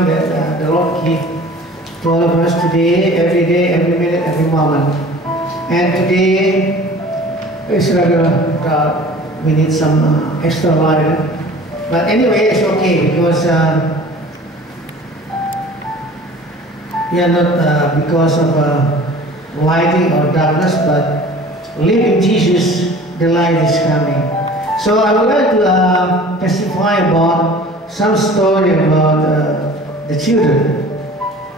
time that the Lord gives to all of us today, every minute, every moment. And today it's rather we need some extra light. But anyway, it's okay because we are not because of lighting or darkness, but live in Jesus, the light is coming. So I would like to testify about some story about the children.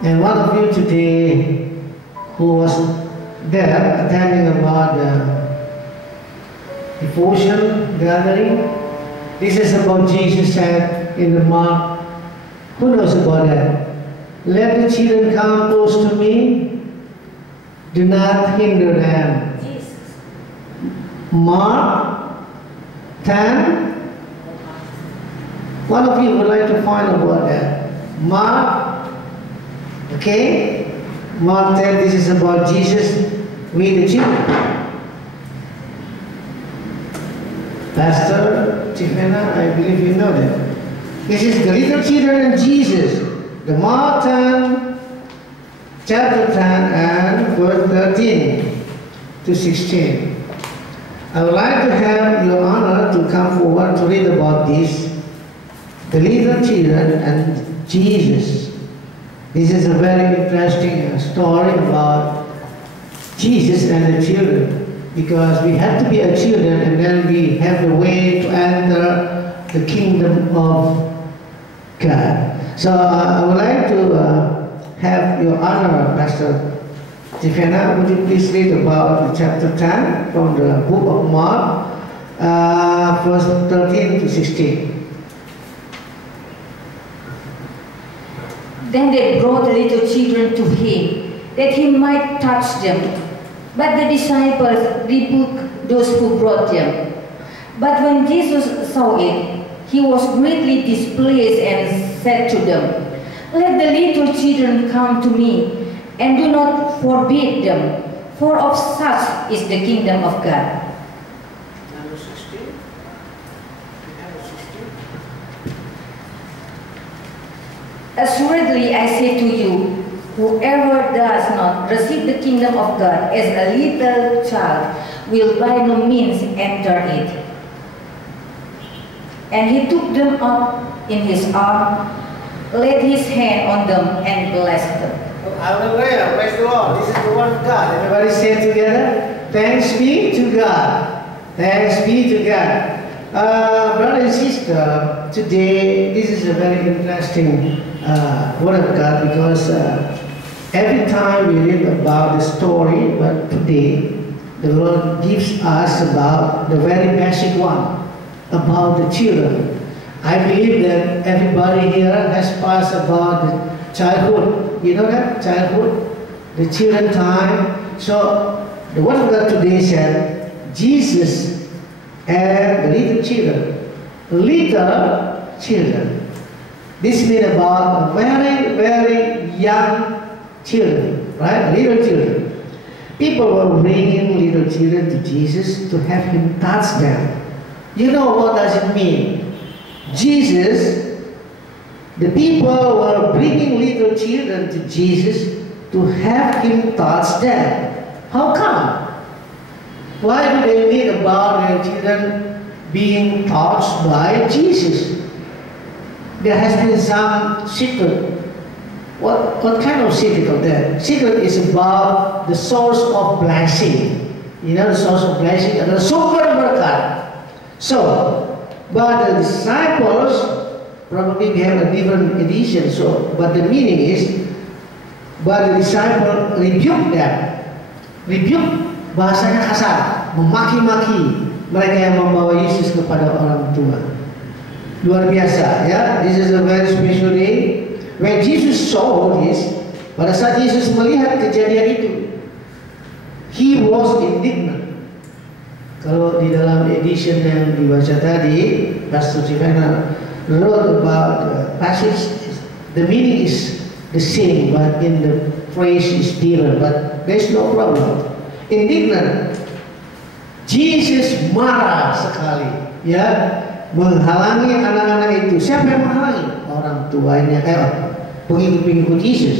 And one of you today who was there attending about the devotion gathering, this is about Jesus said in the Mark. Who knows about that? Let the children come close to me. Do not hinder them. Jesus. Mark 10. One of you would like to find out about that. Mark, okay? Mark 10, this is about Jesus with the children. Pastor Tifena, I believe you know that. This is the little children and Jesus. The Mark 10, chapter 10 and verse 13 to 16. I would like to have your honor to come forward to read about this. The little children and Jesus. This is a very interesting story about Jesus and the children. Because we have to be a children and then we have the way to enter the kingdom of God. So I would like to have your honor, Pastor Tifena, would you please read about chapter 10 from the book of Mark, verse 13 to 16. Then they brought the little children to him, that he might touch them. But the disciples rebuked those who brought them. But when Jesus saw it, he was greatly displeased and said to them, Let the little children come to me, and do not forbid them, for of such is the kingdom of God. Number 16. Assuredly I say to you, whoever does not receive the kingdom of God as a little child will by no means enter it. And he took them up in his arm, laid his hand on them, and blessed them. Hallelujah, praise the Lord. This is the word of God. Everybody say together, thanks be to God. Thanks be to God. Brother and sister, today this is a very interesting word of God because every time we read about the story, but today the Lord gives us about the very basic one, about the children. I believe that everybody here has passed about the childhood. You know that? Childhood, the children time. So the word of God today said, Jesus and the little children. Little children. This means about very, very young children, right? Little children. People were bringing little children to Jesus to have him touch them. You know what does it mean? Jesus, the people were bringing little children to Jesus to have him touch them. How come? Why do they read about their children being touched by Jesus? There has been some secret. What kind of secret of that? Secret is about the source of blessing. You know the source of blessing adalah sumber berkat. So, but the disciples, probably we have a different edition, so, but the meaning is, but the disciple rebuked them. Rebuke, bahasanya kasar, memaki-maki mereka yang membawa Yesus kepada orang tua. Luar biasa, ya. This is a very special day. When Jesus saw this, pada saat Yesus melihat kejadian itu, he was indignant. Kalau di dalam edition yang dibaca tadi, Pastor Tifena wrote about the passage, the meaning is the same, but in the phrase is different, but there's no problem. Indignant. Jesus marah sekali, ya, menghalangi anak-anak itu. Siapa yang menghalangi? Orang tuanya, pengikut-pengikut Yesus.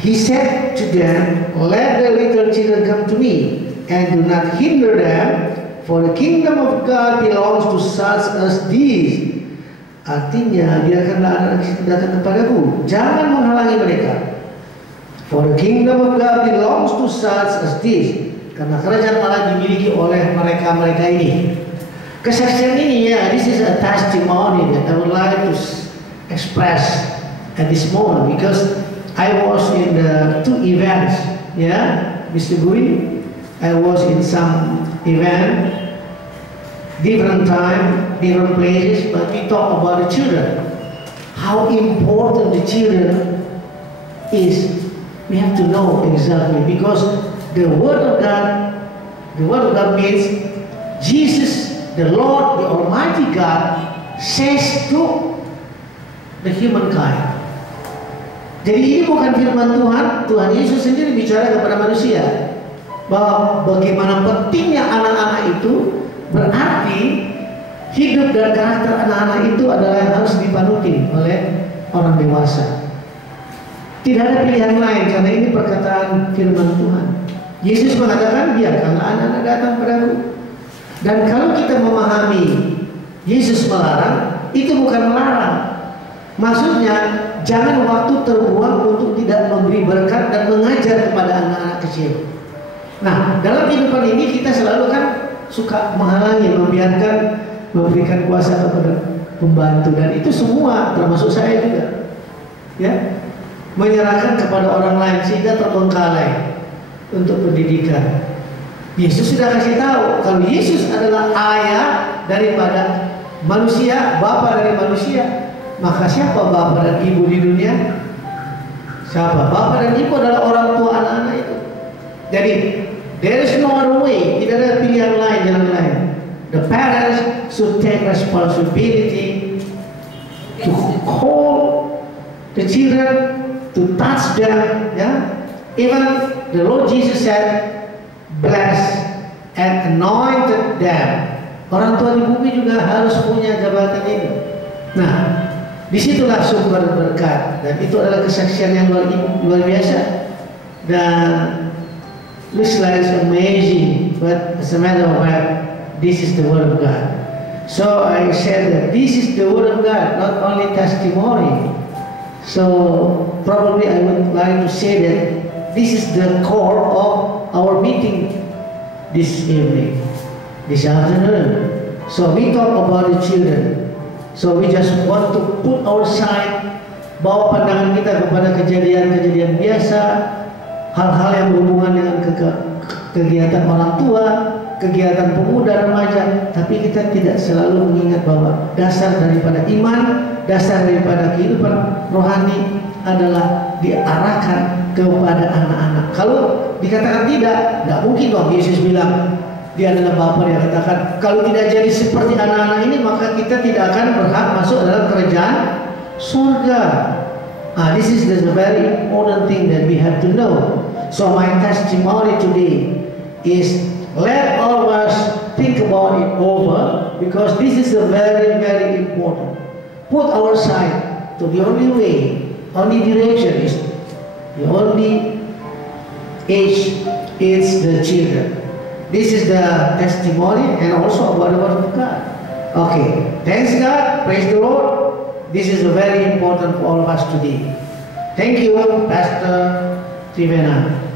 He said to them, "Let the little children come to me, and do not hinder them, for the kingdom of God belongs to such as these." Artinya, biarkanlah anak itu datang kepadaku, jangan menghalangi mereka. For the kingdom of God belongs to such as these. Karena kerajaan Allah dimiliki oleh mereka-mereka ini. Kesaksian ini, ya, this is a testimony that I would like to express at this moment, because I was in the 2 events, yeah, Mr. Bui. I was in some event, different time, different places, but we talk about the children. How important the children is, we have to know exactly, because the Word of God means Jesus, the Lord, the Almighty God, says to the humankind. Jadi ini bukan firman Tuhan, Tuhan Yesus sendiri bicara kepada manusia bahwa bagaimana pentingnya anak-anak itu, berarti hidup dan karakter anak-anak itu adalah yang harus dipanuti oleh orang dewasa. Tidak ada pilihan lain, karena ini perkataan firman Tuhan. Yesus mengatakan, biarkanlah anak-anak datang padaku. Dan kalau kita memahami Yesus melarang, itu bukan melarang. Maksudnya, jangan waktu terbuang untuk tidak memberi berkat dan mengajar kepada anak-anak kecil. Nah, dalam kehidupan ini kita selalu kan suka menghalangi, membiarkan, memberikan kuasa kepada pembantu, dan itu semua termasuk saya juga, ya, menyerahkan kepada orang lain sehingga terbengkalai untuk pendidikan. Yesus sudah kasih tahu kalau Yesus adalah ayah daripada manusia, bapa dari manusia. Maka siapa bapak dan ibu di dunia? Siapa? Bapak dan ibu adalah orang tua anak-anak itu. Jadi, there is no other way. Tidak ada pilihan lain, jalan lain. The parents should take responsibility to call the children, to touch them. Ya, even the Lord Jesus said, "Bless and anointed them." Orang tua di bumi juga harus punya jabatan ini. Nah, disitulah sumber berkat, dan itu adalah kesaksian yang luar biasa. Dan looks like it's amazing, but as a matter of fact, this is the Word of God. So I said that this is the Word of God, not only testimony. So probably I would like to say that this is the core of our meeting this evening, this afternoon. So we talk about the children. So we just want to put our side, bawa pandangan kita kepada kejadian-kejadian biasa, hal-hal yang berhubungan dengan kegiatan orang tua, kegiatan pemuda remaja, tapi kita tidak selalu mengingat bahwa dasar daripada iman, dasar daripada kehidupan rohani adalah diarahkan kepada anak-anak. Kalau dikatakan tidak mungkin dong Yesus bilang dia adalah Bapa. Dia katakan kalau tidak jadi seperti anak-anak ini, maka kita tidak akan berhak masuk dalam kerajaan surga. This is the very important thing that we have to know. So my testimony today is, let all of us think about it over, because this is a very, very important. Put our side to the only way, only direction is the only age is the children. This is the testimony and also about the Word of God. Okay, thanks God, praise the Lord. This is very important for all of us today. Thank you, Pastor Trivena.